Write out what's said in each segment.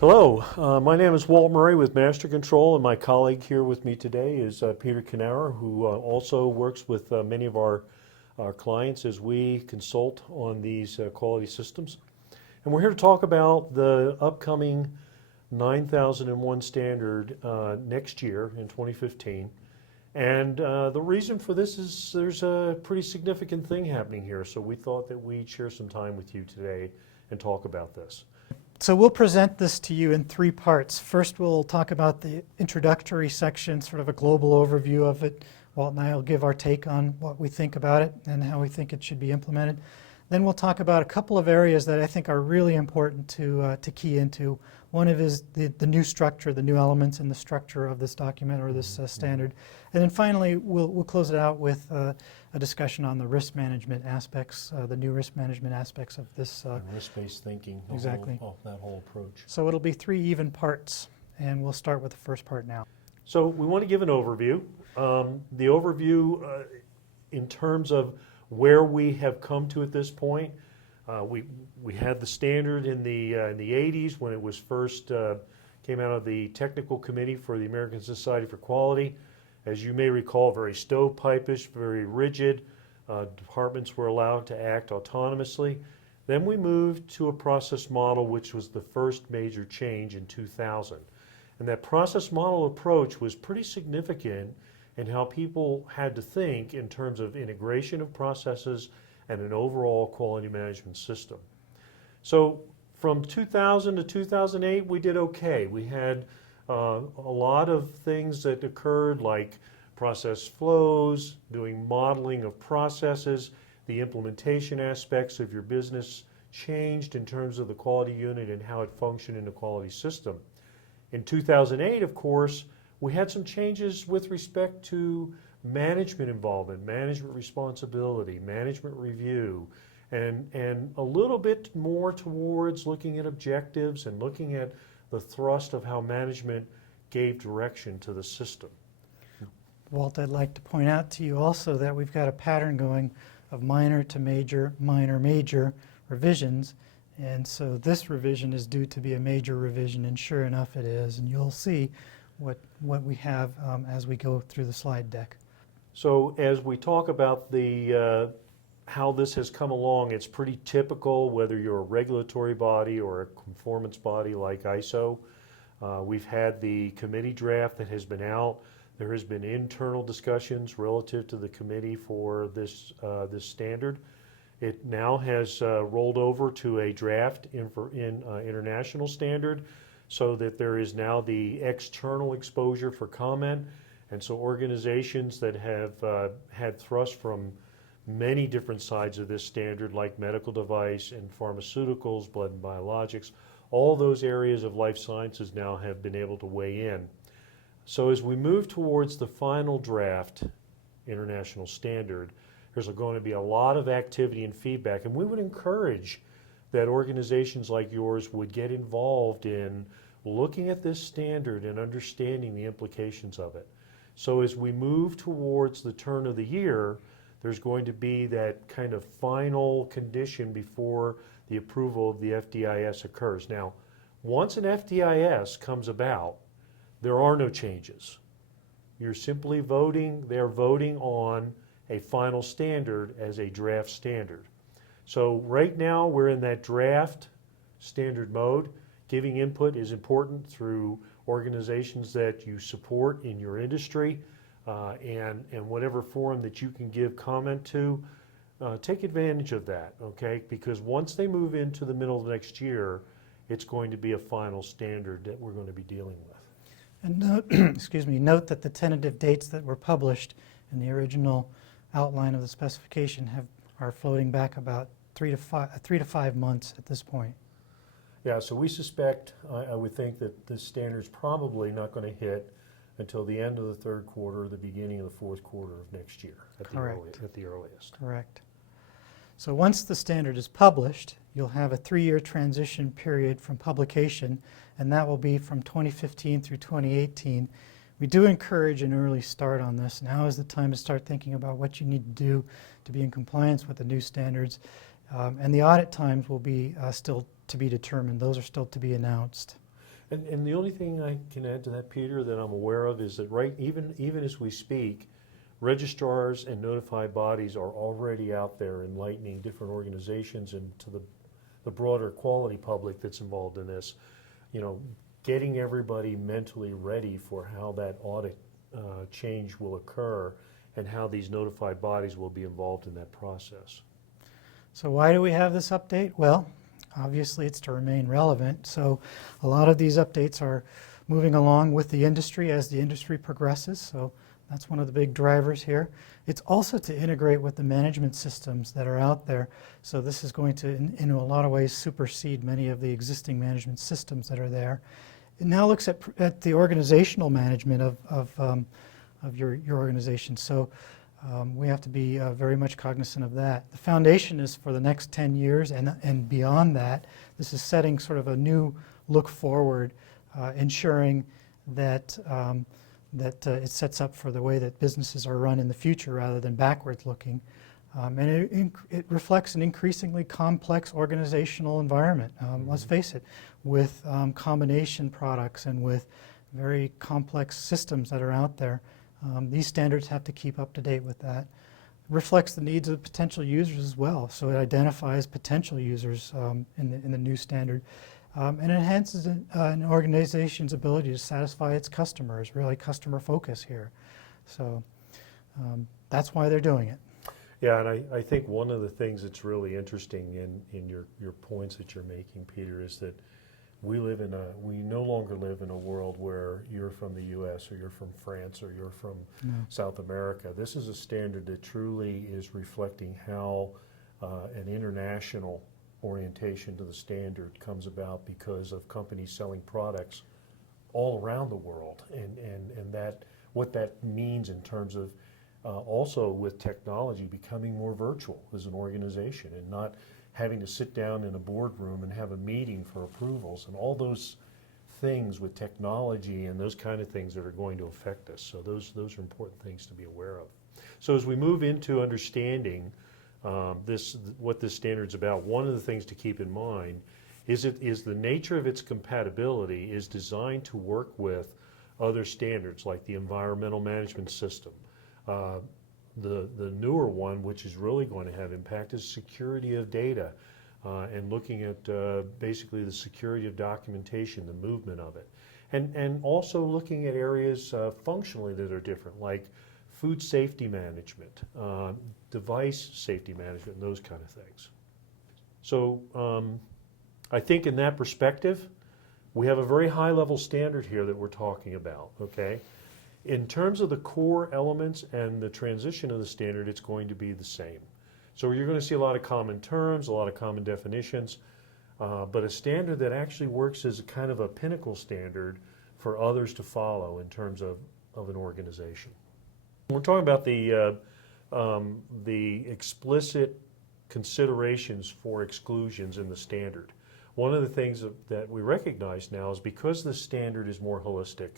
Hello, my name is Walt Murray with MasterControl, and my colleague here with me today is Peter Knauer, who also works with many of our clients as we consult on these quality systems. And we're here to talk about the upcoming 9001 standard next year in 2015. And the reason for this is there's a pretty significant thing happening here, so we thought that we'd share some time with you today and talk about this. So we'll present this to you in three parts. First, we'll talk about the introductory section, sort of a global overview of it. Walt and I will give our take on what we think about it and how we think it should be implemented. Then we'll talk about a couple of areas that I think are really important to key into. One of is the new structure, the new elements in the structure of this document or this standard. And then finally, we'll close it out with a discussion on the risk management aspects, the new risk management aspects of this. Risk-based thinking, exactly. That whole approach. So it'll be three even parts, and we'll start with the first part now. So we want to give an overview. The overview in terms of where we have come to at this point. We had the standard in the 80s when it was first came out of the Technical Committee for the American Society for Quality. As you may recall, very stovepipish, very rigid. Departments were allowed to act autonomously. Then we moved to a process model, which was the first major change in 2000. And that process model approach was pretty significant in how people had to think in terms of integration of processes and an overall quality management system. So from 2000 to 2008, we did okay. We had a lot of things that occurred, like process flows, doing modeling of processes, the implementation aspects of your business changed in terms of the quality unit and how it functioned in the quality system. In 2008, of course, we had some changes with respect to management involvement, management responsibility, management review, and a little bit more towards looking at objectives and looking at the thrust of how management gave direction to the system. Walt, I'd like to point out to you also that we've got a pattern going of minor to major, minor, major revisions. And so this revision is due to be a major revision, and sure enough it is. And you'll see what we have as we go through the slide deck. So as we talk about the how this has come along, it's pretty typical whether you're a regulatory body or a conformance body like ISO. We've had the committee draft that has been out. There has been internal discussions relative to the committee for this standard. It now has rolled over to a draft in international standard, so that there is now the external exposure for comment. And so organizations that have had thrust from many different sides of this standard, like medical device and pharmaceuticals, blood and biologics, all those areas of life sciences now have been able to weigh in. So as we move towards the final draft international standard, there's going to be a lot of activity and feedback, and we would encourage that organizations like yours would get involved in looking at this standard and understanding the implications of it. So as we move towards the turn of the year, there's going to be that kind of final condition before the approval of the FDIS occurs. Now, once an FDIS comes about, there are no changes. You're simply voting, they're voting on a final standard as a draft standard. So right now we're in that draft standard mode. Giving input is important through organizations that you support in your industry and whatever forum that you can give comment to, take advantage of that, okay? Because once they move into the middle of next year, it's going to be a final standard that we're going to be dealing with. And note, excuse me, note that the tentative dates that were published in the original outline of the specification are floating back about 3 to 5 months at this point. Yeah, so we suspect, I would think that this standard's probably not going to hit until the end of the third quarter or the beginning of the fourth quarter of next year at the earliest. Correct. So once the standard is published, you'll have a 3-year transition period from publication, and that will be from 2015 through 2018. We do encourage an early start on this. Now is the time to start thinking about what you need to do to be in compliance with the new standards. And the audit times will be still to be determined. Those are still to be announced. And the only thing I can add to that, Peter, that I'm aware of is that even as we speak, registrars and notified bodies are already out there enlightening different organizations and to the broader quality public that's involved in this, getting everybody mentally ready for how that audit change will occur and how these notified bodies will be involved in that process. So why do we have this update? Well, obviously it's to remain relevant. So a lot of these updates are moving along with the industry as the industry progresses. So that's one of the big drivers here. It's also to integrate with the management systems that are out there. So this is going to, in a lot of ways, supersede many of the existing management systems that are there. It now looks at the organizational management of your organization. So we have to be very much cognizant of that. The foundation is for the next 10 years and beyond that. This is setting sort of a new look forward, ensuring that it sets up for the way that businesses are run in the future rather than backwards looking. And it reflects an increasingly complex organizational environment, let's face it, with combination products and with very complex systems that are out there. These standards have to keep up to date with that. It reflects the needs of potential users as well, so it identifies potential users in the new standard. And enhances an organization's ability to satisfy its customers, really customer focus here. So that's why they're doing it. Yeah, and I think one of the things that's really interesting in your points that you're making, Peter, is that we no longer live in a world where you're from the US or you're from France or you're from South America. This is a standard that truly is reflecting how an international orientation to the standard comes about because of companies selling products all around the world, and that what that means in terms of also with technology becoming more virtual as an organization and not having to sit down in a boardroom and have a meeting for approvals and all those things with technology and those kind of things that are going to affect us. So those are important things to be aware of. So as we move into understanding what this standard's about, one of the things to keep in mind is the nature of its compatibility is designed to work with other standards like the environmental management system. The newer one, which is really going to have impact, is security of data and looking at basically the security of documentation, the movement of it. And also looking at areas functionally that are different, like food safety management, device safety management, and those kind of things. So I think in that perspective, we have a very high level standard here that we're talking about, okay? In terms of the core elements and the transition of the standard, it's going to be the same. So you're going to see a lot of common terms, a lot of common definitions, but a standard that actually works as a kind of a pinnacle standard for others to follow in terms of an organization. We're talking about the explicit considerations for exclusions in the standard. One of the things that we recognize now is because the standard is more holistic,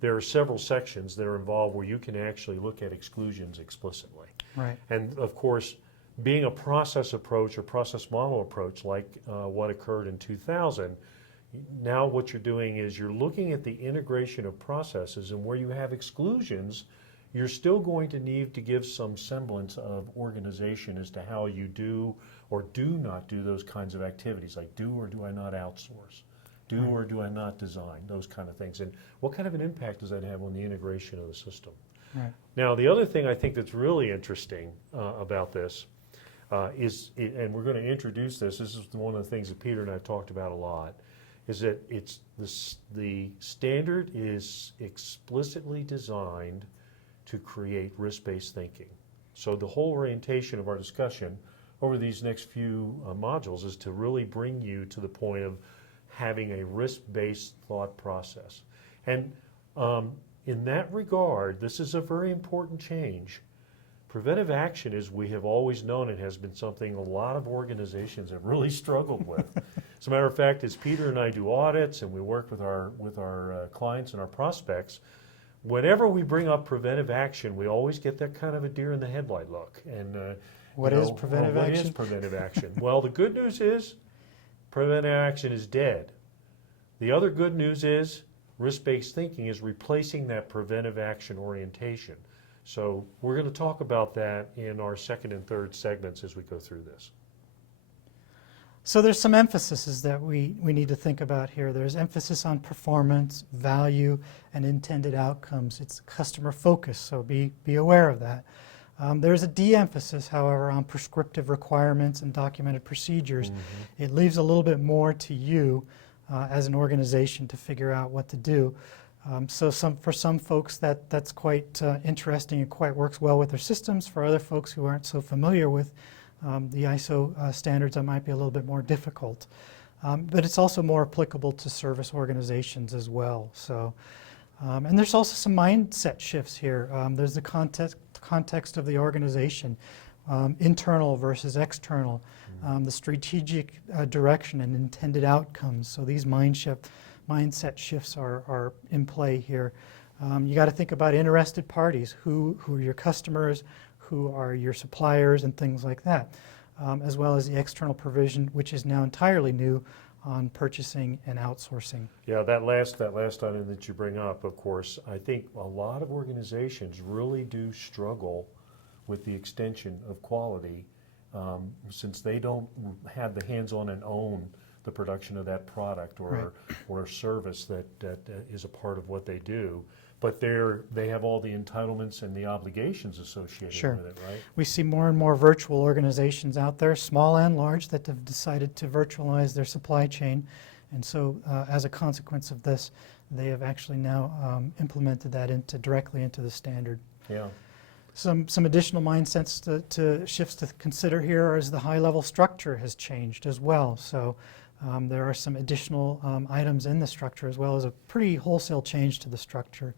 there are several sections that are involved where you can actually look at exclusions explicitly. Right. And of course, being a process approach or process model approach like what occurred in 2000, now what you're doing is you're looking at the integration of processes, and where you have exclusions, you're still going to need to give some semblance of organization as to how you do or do not do those kinds of activities, like do or do I not outsource? Do Right. or do I not design? Those kind of things. And what kind of an impact does that have on the integration of the system? Right. Now, the other thing I think that's really interesting about this and we're going to introduce this is one of the things that Peter and I have talked about a lot, is that the standard is explicitly designed to create risk-based thinking. So the whole orientation of our discussion over these next few modules is to really bring you to the point of having a risk-based thought process. And in that regard, this is a very important change. Preventive action, as we have always known it, has been something a lot of organizations have really struggled with. As a matter of fact, as Peter and I do audits and we work with our clients and our prospects, whenever we bring up preventive action, we always get that kind of a deer in the headlight look. And What is preventive action? What is preventive action? Well, the good news is preventive action is dead. The other good news is risk-based thinking is replacing that preventive action orientation. So we're going to talk about that in our second and third segments as we go through this. So there's some emphases that we need to think about here. There's emphasis on performance, value, and intended outcomes. It's customer focus, so be aware of that. There's a de-emphasis, however, on prescriptive requirements and documented procedures. It leaves a little bit more to you as an organization to figure out what to do. So for some folks that's quite interesting and quite works well with their systems. For other folks who aren't so familiar with the ISO standards, that might be a little bit more difficult. But it's also more applicable to service organizations as well. So, and there's also some mindset shifts here. There's the context of the organization, internal versus external, the strategic direction and intended outcomes. So these mindset shifts are in play here. You got to think about interested parties, who are your customers, who are your suppliers, and things like that, as well as the external provision, which is now entirely new on purchasing and outsourcing. Yeah, that last item that you bring up, of course, I think a lot of organizations really do struggle with the extension of quality since they don't have the hands-on and own the production of that product or service that is a part of what they do. But they have all the entitlements and the obligations associated with it, right? We see more and more virtual organizations out there, small and large, that have decided to virtualize their supply chain. And so as a consequence of this, they have actually now implemented that directly into the standard. Yeah. Some additional mindsets to shifts to consider here is the high-level structure has changed as well. So there are some additional items in the structure as well as a pretty wholesale change to the structure.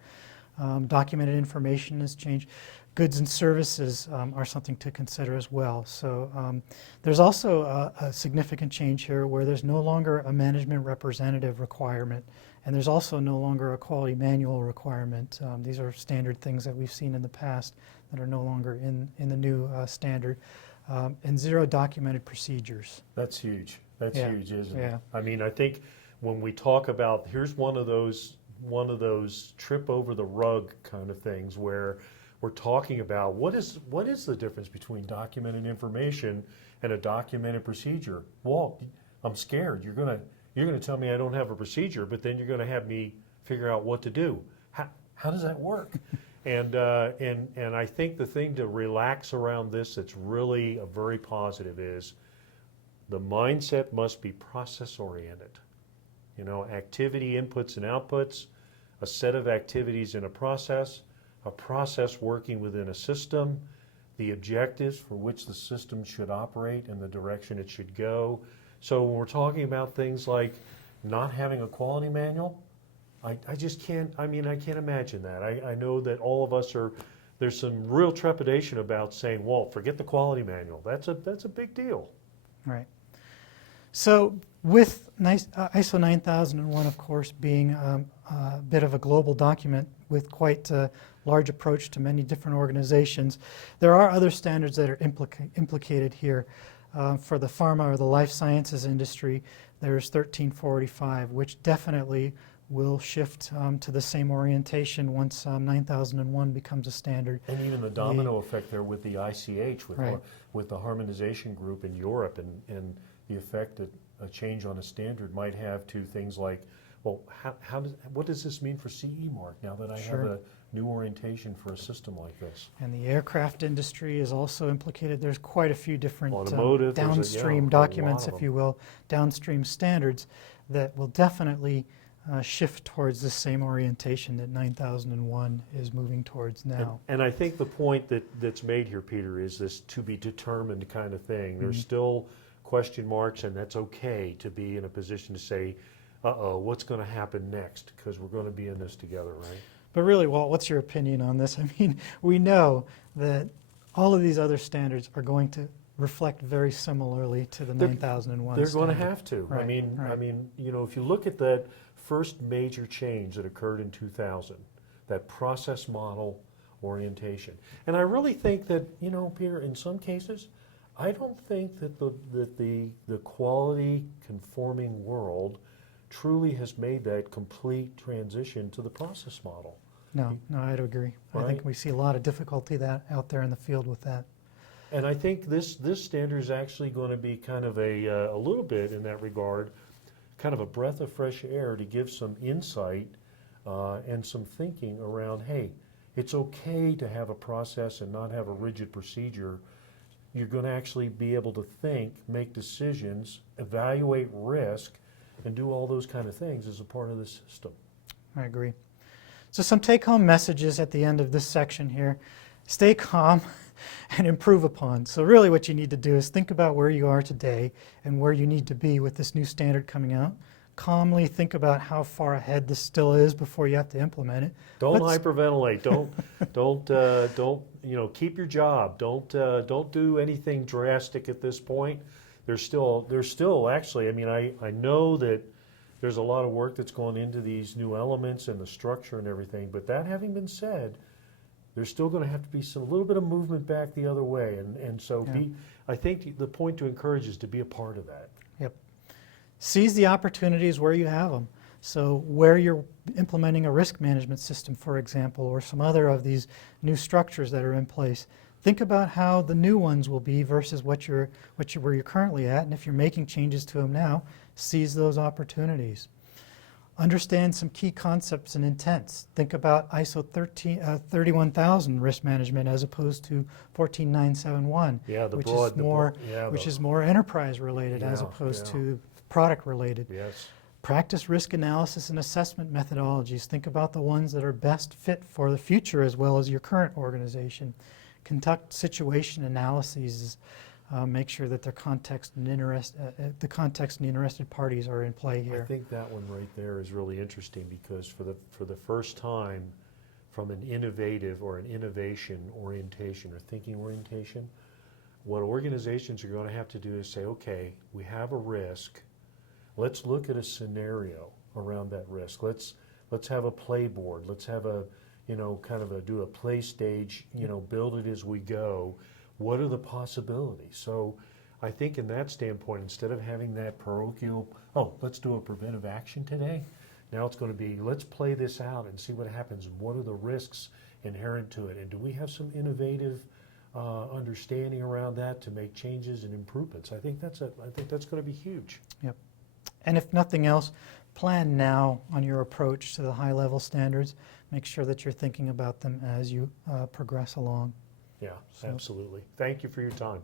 Documented information has changed. Goods and services are something to consider as well. So there's also a significant change here where there's no longer a management representative requirement, and there's also no longer a quality manual requirement. These are standard things that we've seen in the past that are no longer in the new standard, and zero documented procedures. That's huge. That's huge, isn't it? Yeah. I mean, I think when we talk about, here's one of those trip over the rug kind of things where we're talking about what is the difference between documented information and a documented procedure. Walt, I'm scared. You're gonna tell me I don't have a procedure, but then you're gonna have me figure out what to do. How does that work? And I think the thing to relax around this that's really a very positive is the mindset must be process-oriented. You know, activity inputs and outputs, a set of activities in a process working within a system, the objectives for which the system should operate and the direction it should go. So when we're talking about things like not having a quality manual, I just can't, I can't imagine that. I know that all of us there's some real trepidation about saying, well, forget the quality manual. That's a big deal. Right. So with ISO 9001, of course, being a bit of a global document with quite a large approach to many different organizations, there are other standards that are implicated here. For the pharma or the life sciences industry, there's 1345, which definitely will shift to the same orientation once 9001 becomes a standard. And even the domino effect there with the ICH, with the harmonization group in Europe and the effect that a change on a standard might have to things like, well, what does this mean for CE mark now that I have a new orientation for a system like this? And the aircraft industry is also implicated. There's quite a few different downstream documents, if you will, downstream standards that will definitely shift towards the same orientation that 9001 is moving towards now. And I think the point that's made here, Peter, is this to be determined kind of thing. There's still question marks, and that's okay to be in a position to say, what's going to happen next? Because we're going to be in this together, right? But really, Walt, what's your opinion on this? I mean, we know that all of these other standards are going to reflect very similarly to the 9001 They're standard. going to have to. Right, I mean, you know, if you look at that first major change that occurred in 2000, that process model orientation. And I really think that, you know, Peter, in some cases, I don't think that the quality conforming world truly has made that complete transition to the process model. No, I'd agree. I think Right. we see a lot of difficulty out there in the field with that. And I think this standard is actually going to be kind of a little bit in that regard, kind of a breath of fresh air to give some insight and some thinking around, hey, it's okay to have a process and not have a rigid procedure. You're going to actually be able to think, make decisions, evaluate risk, and do all those kind of things as a part of the system. I agree. So some take-home messages at the end of this section here. Stay calm and improve upon. So really what you need to do is think about where you are today and where you need to be with this new standard coming out. Calmly think about how far ahead this still is before you have to implement it. Don't Let's- hyperventilate. Don't keep your job. Don't do anything drastic at this point. There's still actually. I mean, I know that there's a lot of work that's going into these new elements and the structure and everything. But that having been said, there's still going to have to be a little bit of movement back the other way. And so Yeah. I think the point to encourage is to be a part of that. Yep. Seize the opportunities where you have them. So where you're implementing a risk management system, for example, or some other of these new structures that are in place, think about how the new ones will be versus where you're currently at. And if you're making changes to them now, seize those opportunities. Understand some key concepts and intents. Think about ISO 31000 risk management as opposed to 14971, Yeah, which is more enterprise related as Yeah, opposed yeah. to product related. Yes. Practice risk analysis and assessment methodologies. Think about the ones that are best fit for the future as well as your current organization. Conduct situation analyses. Make sure that the context and the interested parties are in play I here. think that one right there is really interesting because for the first time, from an innovative or an innovation orientation or thinking orientation, what organizations are going to have to do is say, okay, we have a risk. Let's look at a scenario around that risk. Let's have a play board. Let's have do a play stage, build it as we go. What are the possibilities? So I think in that standpoint, instead of having that parochial, let's do a preventive action today, now it's going to be, let's play this out and see what happens. What are the risks inherent to it? And do we have some innovative understanding around that to make changes and improvements? I think that's going to be huge. Yep. And if nothing else, plan now on your approach to the high-level standards. Make sure that you're thinking about them as you progress along. Yeah, absolutely. Thank you for your time.